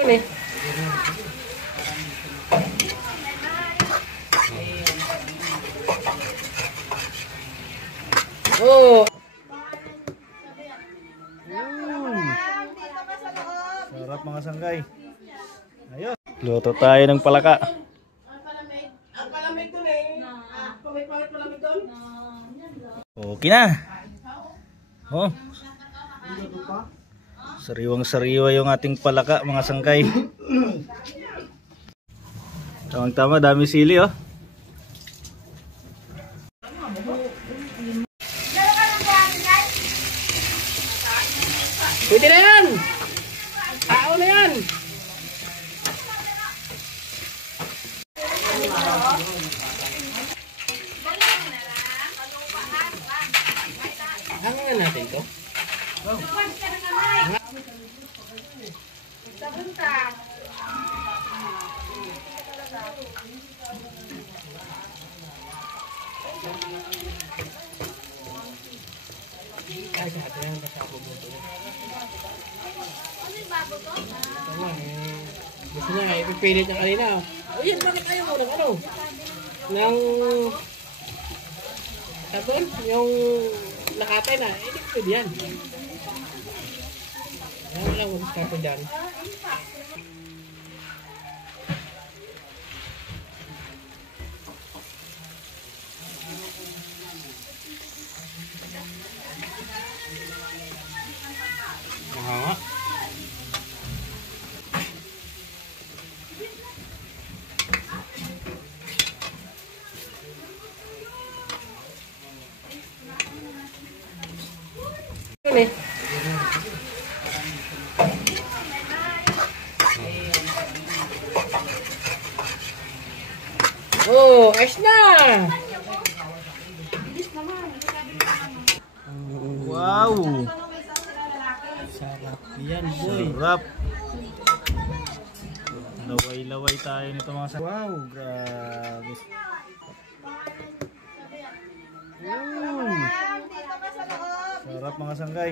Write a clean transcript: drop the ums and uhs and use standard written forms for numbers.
Oh. Sarap mga sanggay. Ayun. Luto tayo ng palaka. Okay na. Oh. Sariwang-sariwa yung ating palaka mga sanggay. Tamang-tama, dami sili oh. Pwede na yan! Tao na yan! Hangan natin to. Ay, sa atin yan, kasabo mo ito. Gusto niya, ipipilit niya kanina. O yan, bakit ayaw mo ng ano? Ng... Tapon, yung nakatay na, hindi pwede yan. Yan lang, mag-start ko dyan. Aha. Ini. Oh, es na. Wow. Sarap yan, boy. Sarap. Laway-laway tayo nito mga sanggay. Wow, grabe. Sarap mga sanggay.